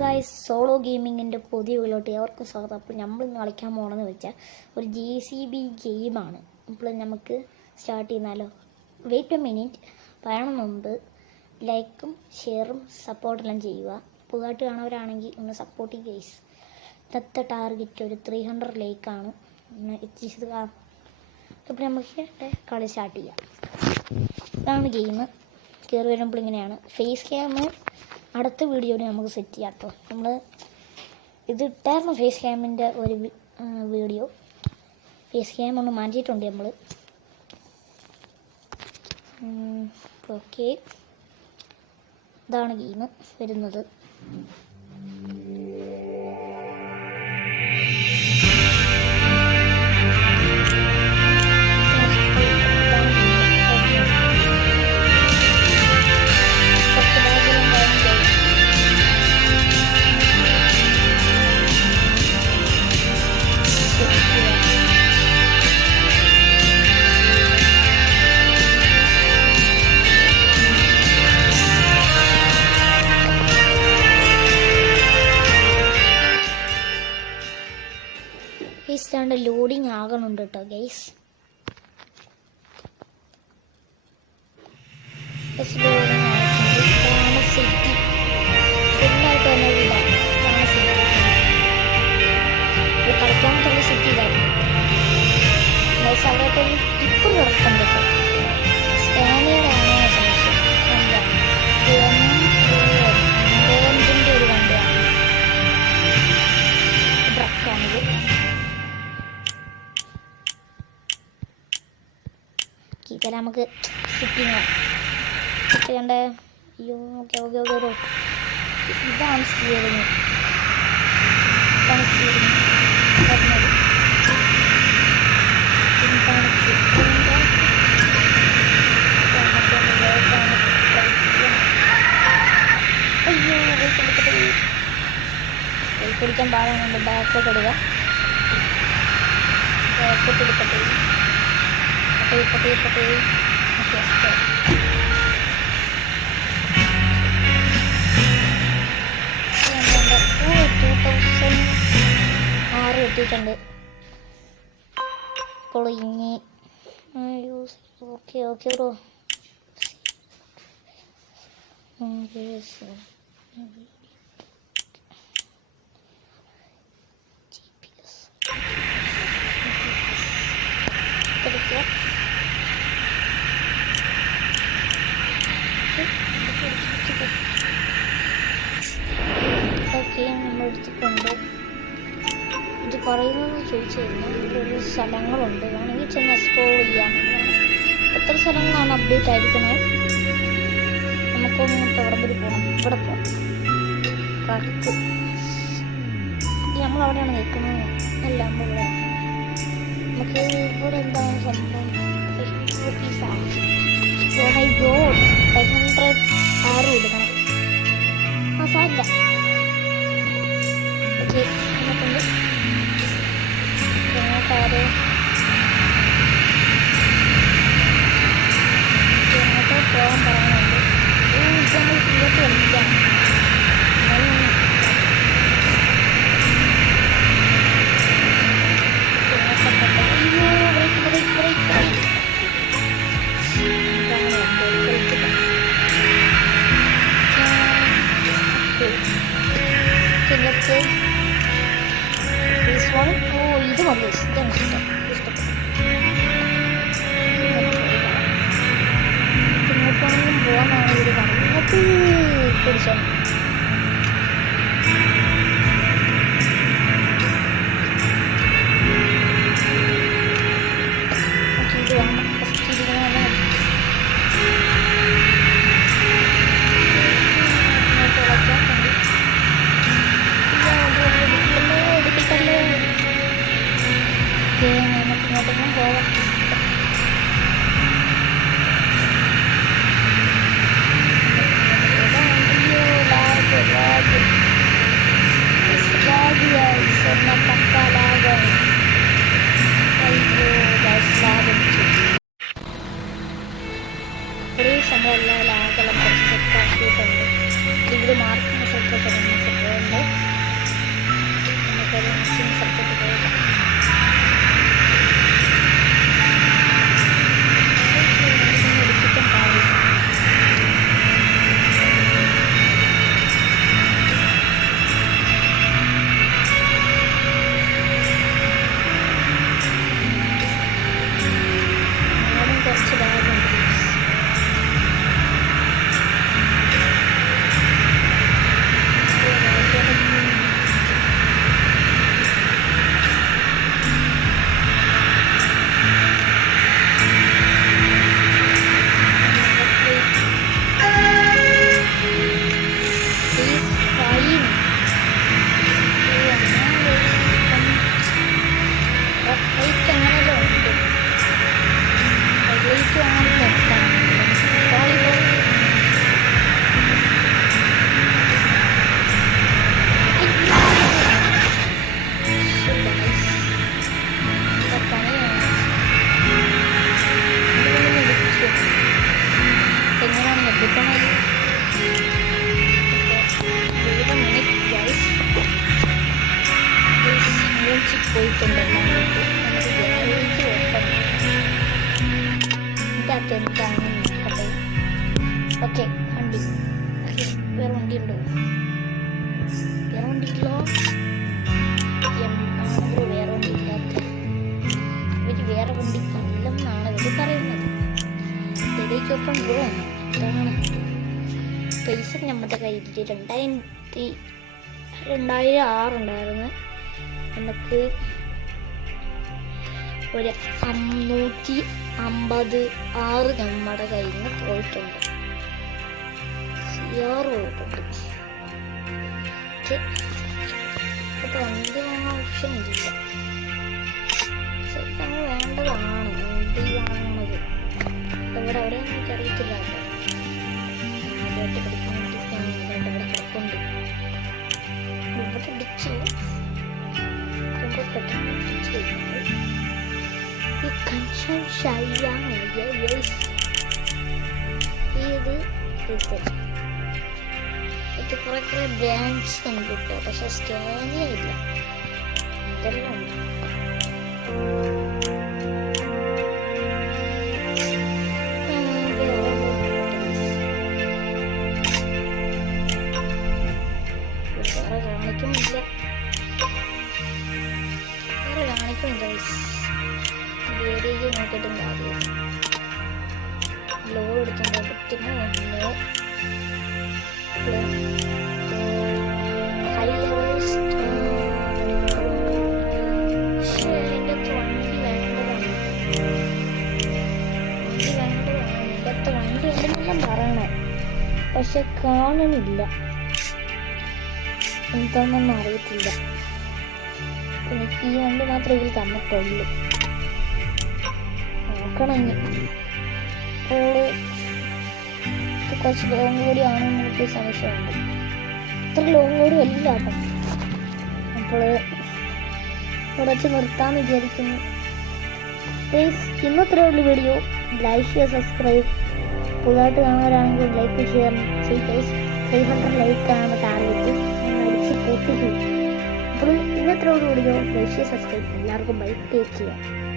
Guys, solo ഗെയിമിങ്ങിൻ്റെ പുതിയ വീട്ടിലോട്ട് എവർക്കും സ്വാഗതം. അപ്പോൾ നമ്മൾ ഇന്ന് കളിക്കാൻ പോകണമെന്ന് വെച്ചാൽ ഒരു JCB ഗെയിമാണ്. അപ്പോൾ നമുക്ക് സ്റ്റാർട്ട് ചെയ്യുന്നാലോ? Wait a minute. പറയണം മുമ്പ് ലൈക്കും ഷെയറും സപ്പോർട്ടെല്ലാം ചെയ്യുക. പുതുതായിട്ട് കാണുന്നവരാണെങ്കിൽ ഒന്ന് സപ്പോർട്ട് ചെയ്യുക ഗൈസ്. ഇന്നത്തെ ടാർഗറ്റ് ഒരു 300 ലൈക്കാണ് എത്തിച്ചത്. അപ്പോൾ നമുക്ക് കളി സ്റ്റാർട്ട് ചെയ്യാം. ഇതാണ് ഗെയിം. കയറി വരുമ്പോൾ ഇങ്ങനെയാണ് ഫേസ് ക്യാം. അടുത്ത വീഡിയോയിൽ നമുക്ക് സെറ്റ് ചെയ്യാം കേട്ടോ. നമ്മൾ ഇത് ഇട്ടായിരുന്നു ഫേസ് ക്യാമിൻ്റെ ഒരു വീഡിയോ. ഫേസ് ക്യാം ഒന്ന് മാറ്റിയിട്ടുണ്ട് നമ്മൾ. ഓക്കെ, ഇതാണ് ഗെയിം വരുന്നത്. ാണ്ട് ലോഡിങ് ആകണുണ്ട് കേട്ടോ ഗൈസ്. ലോഡിങ് ആകുന്നുണ്ട്. ഇതാണ് സിറ്റി. ഫുള്ളായിട്ട് തന്നെ ഇതാണ് സിറ്റി. കളിക്കാനത്തുള്ള സിറ്റി ഇതായിരുന്നു ഗൈസ്. അവിടെയായിട്ടൊരു ടിപ്പ് കിടക്കുന്നുണ്ട് കേട്ടോ. സ്കാനിയറാണ് സംശയം. എന്താ ഒരു വണ്ടിയാണ്. ട്രക്കാണിത്. ഇതെല്ലാം നമുക്ക് സ്കിപ്പിങ് ചെയ്യണ്ട. അയ്യോ, ഓക്കെ ഓക്കെ ഓക്കെ ഓരോ ഇതാണ് സ്റ്റിയറിങ്. വരുന്നത് അയ്യോ, കുടിക്കാൻ പാടാനുണ്ട്. ബാക്കോട്ട് ഇടുക. ബാക്കോട്ട് എടുക്കട്ടെ. ഓക്കെ, എത്തിയിട്ടുണ്ട്. പൊളിഞ്ഞ്. Okay okay bro. എടുക്കുക. ഓക്കെ, നമ്മൾ എടുത്തിട്ടുണ്ട്. ഇത് പറയുന്നത് ചോദിച്ചു കഴിഞ്ഞാൽ ഇതിലൊരു സ്ഥലങ്ങളുണ്ട്. വേണമെങ്കിൽ ചെന്ന് എക്സ്പ്ലോർ ചെയ്യാം. എത്ര സ്ഥലങ്ങളാണ് അപ്ഡേറ്റ് ആയിരിക്കണത്? നമുക്കൊന്നും തുടർന്നിൽ പോകണം. ഇവിടെ പോകാം. ട്രക്ക് നമ്മളവിടെയാണ് നിൽക്കുന്നത്. അല്ല, നമ്മളിവിടെ നമുക്ക് ഇവിടെ എന്താണ് സംഭവം? 500 റുപ്പീസാണ്. 500 ആറ് കൊടുക്കണം. ആ സാരില്ല. ഓക്കെ, നമുക്കുണ്ട്. എങ്ങോട്ടാറ് എങ്ങോട്ടോ പോകാൻ പറയുന്നുണ്ട്. നമ്മൾ ഫ്രീയായിട്ട് കളിക്കാം. ഇത് മതി. ഇഷ്ടം ഇങ്ങോട്ടാണെങ്കിലും പോകാനാണ് ഇവർ പറഞ്ഞത്. പിടിച്ചോ. ഇത് വേണം. ഫസ്റ്റ് ഇതിങ്ങനെ നമുക്കിങ്ങോട്ടൊന്നും പോകാം. പോയിട്ടുണ്ട് എല്ലാം കൊണ്ട് നമുക്ക് ഗ്യാരേജ് ഓപ്പൺ ഇതിൻ്റെ അകത്ത് എന്താണെന്ന് നോക്കട്ടെ. ഓക്കെ, വണ്ടി. ഓക്കെ, വേറെ വണ്ടി ഉണ്ടോ? വേറെ വണ്ടി ഇല്ലോ. ആണെങ്കിലും വേറെ വണ്ടി ഇല്ലാത്ത ഇവർ വേറെ വണ്ടി കല്ലെന്നാണ് ഇവർ പറയുന്നത്. ഇതിലേക്കൊപ്പം പോവാം. ഇതാണ് പൈസ നമ്മുടെ കയ്യിൽ 2006 ഉണ്ടായിരുന്നു. നമുക്ക് ഒരു 556 നമ്മുടെ കയ്യിൽ നിന്ന് പോയിട്ടുണ്ട്. സിയാറ് പോയിട്ടുണ്ട്. ഓക്കെ, അപ്പോൾ വണ്ടി വാങ്ങാൻ ഓപ്ഷൻ ഇല്ല. നമ്മൾ വേണ്ടതാണ് വണ്ടി വാങ്ങുന്നത്. ഇവിടെ എവിടെയാണെന്ന് എനിക്കറിയത്തില്ല. ആദ്യമായിട്ട് പഠിക്കാൻ വേണ്ടിയിട്ടാണ് ഇവിടെ കിടപ്പുണ്ട്. ഇവിടെ പിടിച്ച് പെട്ടെന്ന് പിടിച്ച് കഴിഞ്ഞാൽ ഈ കൺഷൻ ഷൈയാണ്. ഇത് കുറെ ബ്രാൻഡ്സ് ഉണ്ട് കേട്ടോ, പക്ഷെ സ്കാനിയ ഇല്ല. ഇതെല്ലാം ഉണ്ട്. നോക്കിയിട്ടും കാര്യം ലോഡ് എടുക്കാൻ പറ്റുമോ? ഹൈ ലെവൽ എൻ്റെ വണ്ടി വേണ്ടതാണ്. ഇവിടുത്തെ വണ്ടി ഉണ്ടെന്നെല്ലാം പറയണേ, പക്ഷെ കാണണില്ല. എന്താണെന്നൊന്നും അറിയത്തില്ല. എനിക്ക് ഈ വണ്ടി മാത്രമേ ഇതിൽ തന്നിട്ടുള്ളൂ. നോക്കണം ഇനി. അപ്പോൾ ഇത് കുറച്ച് ലോങ് കൂടിയാണെന്ന് എനിക്ക് സംശയമുണ്ട്. ഇത്ര ലോങ് കൂടി അല്ല കേട്ടോ. അപ്പോൾ ഇവിടെ വെച്ച് നിർത്താമെന്ന് വിചാരിക്കുന്നു. ഇന്നത്രേ ഉള്ളൂ വീഡിയോ. ലൈക്ക് ചെയ്യുക, സബ്സ്ക്രൈബ്. പുതുതായിട്ട് കാണുന്നവരാണെങ്കിൽ ലൈക്ക് ഷെയർ ചെയ്ത് 300 ലൈക്കാണ് ടാർഗറ്റ്. അടിച്ച് പൊട്ടിക്കും. അപ്പോൾ ഇന്നത്രേ ഉള്ളൂ വീഡിയോ. ലൈക്ക് ചെയ്യുക, സബ്സ്ക്രൈബ്. എല്ലാവർക്കും ബൈ. ടേക്ക് ചെയ്യാം.